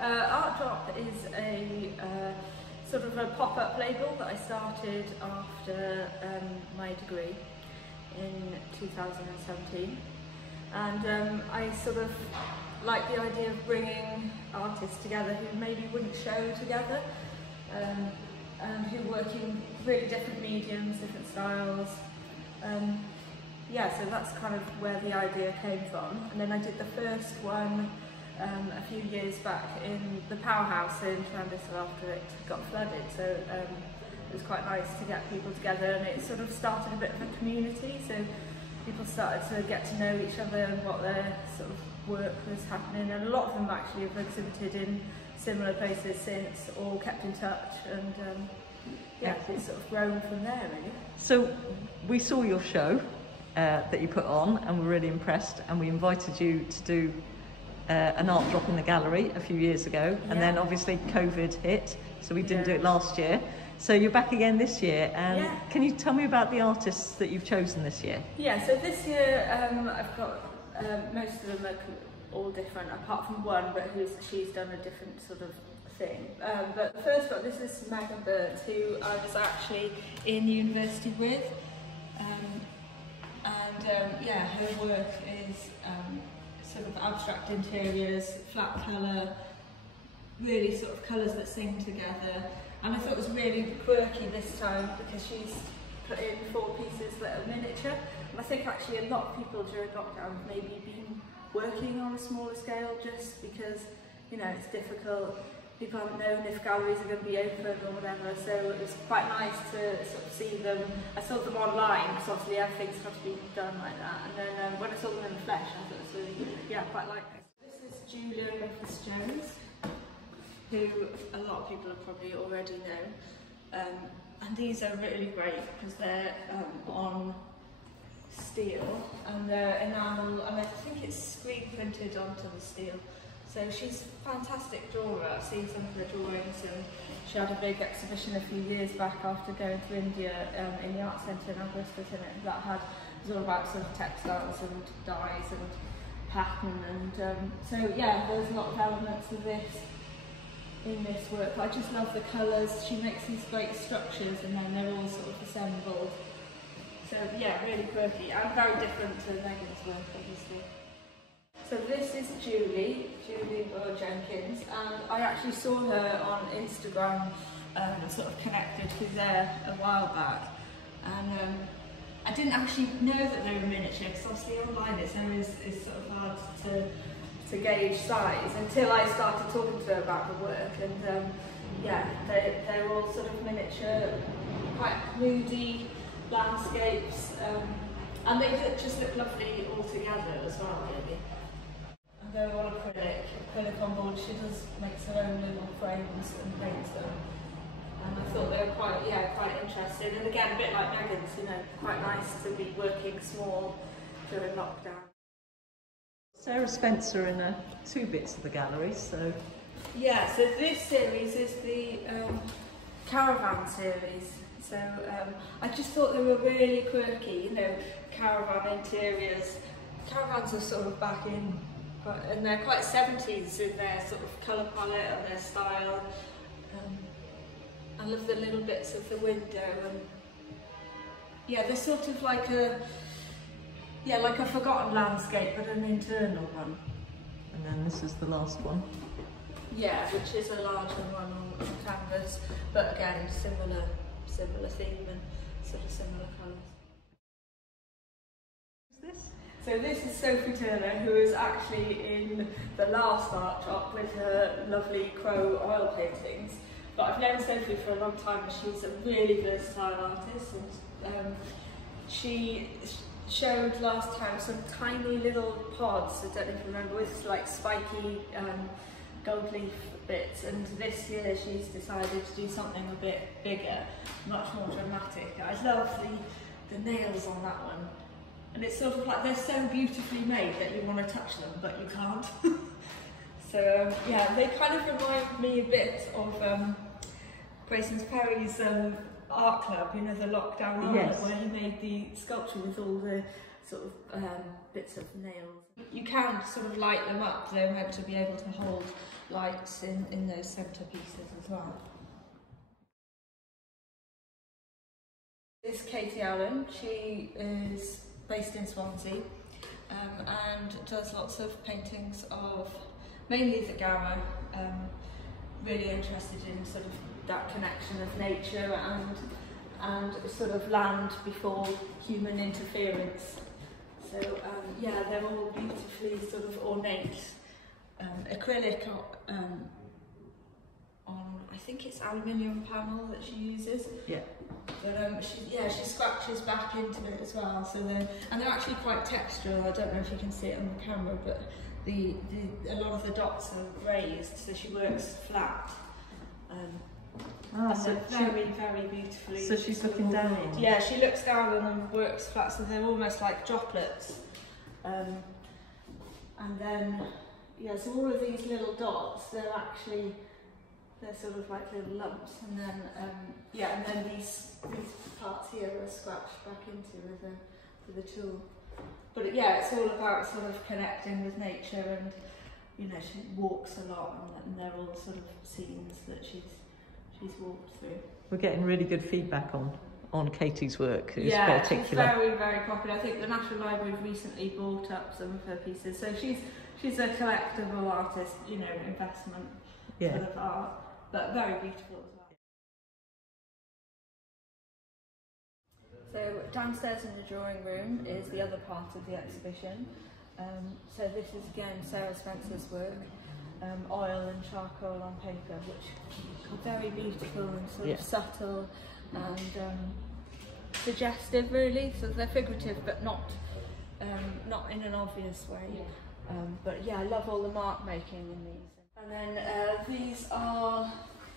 Art Drop is a sort of a pop-up label that I started after my degree in 2017, and I sort of like the idea of bringing artists together who maybe wouldn't show together, and who work in really different mediums, different styles. Yeah, so that's kind of where the idea came from. And then I did the first one a few years back in the powerhouse in Canfas after it got flooded. So it was quite nice to get people together, and it sort of started a bit of a community. So people started to get to know each other and what their sort of work was happening. And a lot of them actually have exhibited in similar places since, or kept in touch. And yeah, it's sort of grown from there, really. So we saw your show that you put on, and we're really impressed, and we invited you to do an art drop in the gallery a few years ago, and then obviously COVID hit, so we didn't do it last year. So you're back again this year, and can you tell me about the artists that you've chosen this year? Yeah, so this year I've got most of them are all different, apart from one, but she's done a different sort of thing. But the first one, this is Megan Burns, who I was actually in university with, yeah, her work is sort of abstract interiors, flat colour, really sort of colours that sing together. And I thought it was really quirky this time because she's put in 4 pieces that are miniature. And I think actually a lot of people during lockdown have maybe been working on a smaller scale just because, you know, it's difficult. People haven't known if galleries are going to be open or whatever, so it was quite nice to sort of see them. I saw them online because obviously everything's got to be done like that, and then when I saw them in the flesh, I thought it was really good. Yeah, quite like it. This is Julia Jones, who a lot of people have probably already known, and these are really great because they're on steel, and they're enamel, and I think it's screen printed onto the steel. So she's a fantastic drawer. I've seen some of her drawings, and she had a big exhibition a few years back after going to India in the Art Centre in Augustus, and that was all about sort of textiles and dyes and pattern, and so yeah, there's a lot of elements of this in this work. I just love the colours. She makes these great structures, and then they're all sort of assembled. So yeah, really quirky and very different to Megan's work, obviously. So this is Julie Jenkins, and I actually saw her on Instagram, sort of connected through there a while back, and I didn't actually know that they were miniature because obviously online it's sort of hard to gauge size until I started talking to her about the work, and yeah, they're all sort of miniature, quite moody landscapes, and they just look lovely all together as well, really. They're all acrylic on board. She does makes her own little frames and paints them, and I thought they were quite interesting. And again, a bit like Megan's, you know, quite nice to be working small during lockdown. Sarah Spencer in 2 bits of the gallery, so yeah. So this series is the Caravan series. So I just thought they were really quirky, you know, caravan interiors. Caravans are sort of back in. And they're quite 70s in their sort of colour palette and their style. I love the little bits of the window, and yeah, they're sort of like a forgotten landscape, but an internal one. And then this is the last one. Yeah, which is a larger one on canvas, but again similar theme and sort of similar colours. So this is Sophie Turner, who is actually in the last art drop with her lovely crow oil paintings. But I've known Sophie for a long time, and she's a really versatile artist. And she showed last time some tiny little pods, I don't know if you remember, with like spiky gold leaf bits. And this year she's decided to do something a bit bigger, much more dramatic. I love the nails on that one. And it's sort of like they're so beautifully made that you want to touch them, but you can't. So yeah, they kind of remind me a bit of Grayson Perry's art club, you know, the lockdown art, where he made the sculpture with all the sort of bits of nails. You can sort of light them up. They're meant to be able to hold lights in those centre pieces as well. This is Katie Allen. She is based in Swansea and does lots of paintings of mainly the Gower. Really interested in sort of that connection of nature and sort of land before human interference. So yeah, they're all beautifully sort of ornate. Acrylic on I think it's aluminium panel that she uses. Yeah. But she scratches back into it as well. So they're actually quite textural. I don't know if you can see it on the camera, but a lot of the dots are raised, so she works flat. So very beautifully. So she's looking down. Yeah, she looks down and works flat, so they're almost like droplets. And then, yeah, so all of these little dots, they're sort of like little lumps, and then and then these parts here are scratched back into with a tool. But yeah, it's all about sort of connecting with nature, and you know, she walks a lot, and they're all sort of scenes that she's walked through. We're getting really good feedback on Katie's work. It's yeah, particular. She's very, very popular. I think the National Library have recently bought up some of her pieces, so she's a collectible artist, you know, investment sort of art, but very beautiful as well. So downstairs in the drawing room is the other part of the exhibition. So this is again Sarah Spencer's work, oil and charcoal on paper, which are very beautiful and sort of subtle and suggestive, really. So they're figurative, but not in an obvious way. But yeah, I love all the mark making in these. And then these are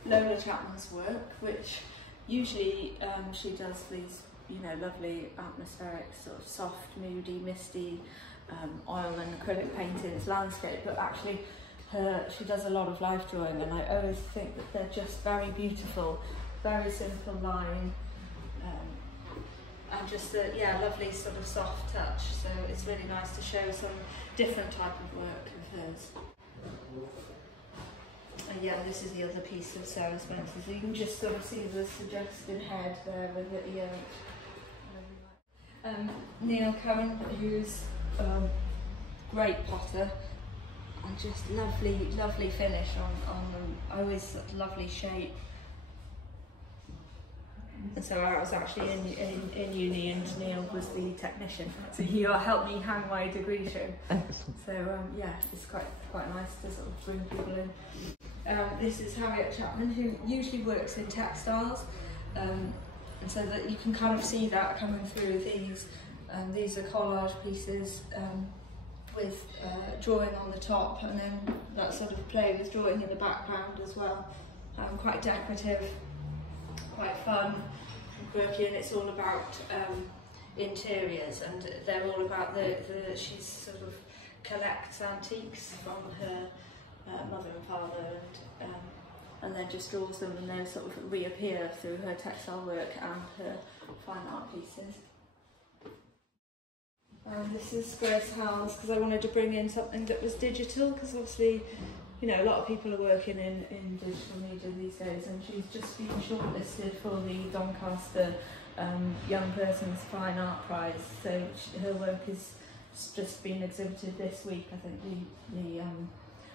Lola Chapman's work, which usually she does these, you know, lovely atmospheric, sort of soft, moody, misty oil and acrylic paintings, landscape, but actually she does a lot of life drawing, and I always think that they're just very beautiful, very simple line, and just a lovely sort of soft touch. So it's really nice to show some different type of work of hers. And yeah, this is the other piece of Sarah Spencer. So you can just sort of see the suggested head there with the ear. Neil Cohen, who's great potter, and just lovely finish on them. Always lovely shape. And so I was actually in uni, and Neil was the technician, so he helped me hang my degree show. So yeah, it's quite nice to sort of bring people in. This is Harriet Chapman, who usually works in textiles, and so that you can kind of see that coming through these. These are collage pieces with drawing on the top, and then that sort of play with drawing in the background as well. Quite decorative, quite fun, quirky, and it's all about interiors, and they're all about she sort of collects antiques from her mother and father, and then just draws them, and they sort of reappear through her textile work and her fine art pieces. This is Grace Howells, because I wanted to bring in something that was digital, because obviously, you know, a lot of people are working in digital media these days, and she's just been shortlisted for the Doncaster Young Person's Fine Art Prize. So her work is just been exhibited this week. I think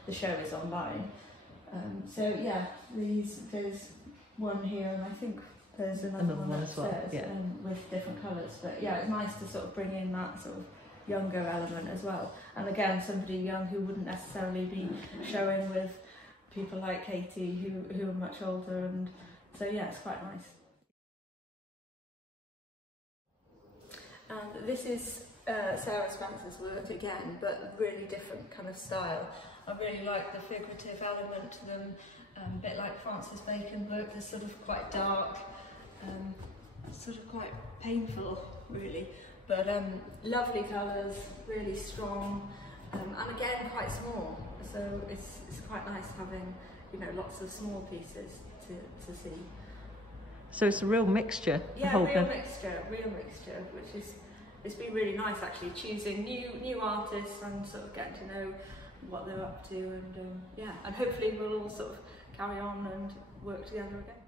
the show is online. So yeah, there's one here, and I think there's another one upstairs as well, with different colours. But yeah, it's nice to sort of bring in that sort of younger element as well. And again, somebody young who wouldn't necessarily be showing with people like Katie who are much older, and so yeah, it's quite nice. And this is Sarah Spencer's work again, but really different kind of style. I really like the figurative element to them, a bit like Francis Bacon work. They're sort of quite dark, sort of quite painful really, but lovely colours, really strong, and again quite small. So it's quite nice having, you know, lots of small pieces to see. So it's a real mixture. Yeah, real mixture, which is it's been really nice actually choosing new artists and sort of getting to know what they're up to, and yeah, and hopefully we'll all sort of carry on and work together again.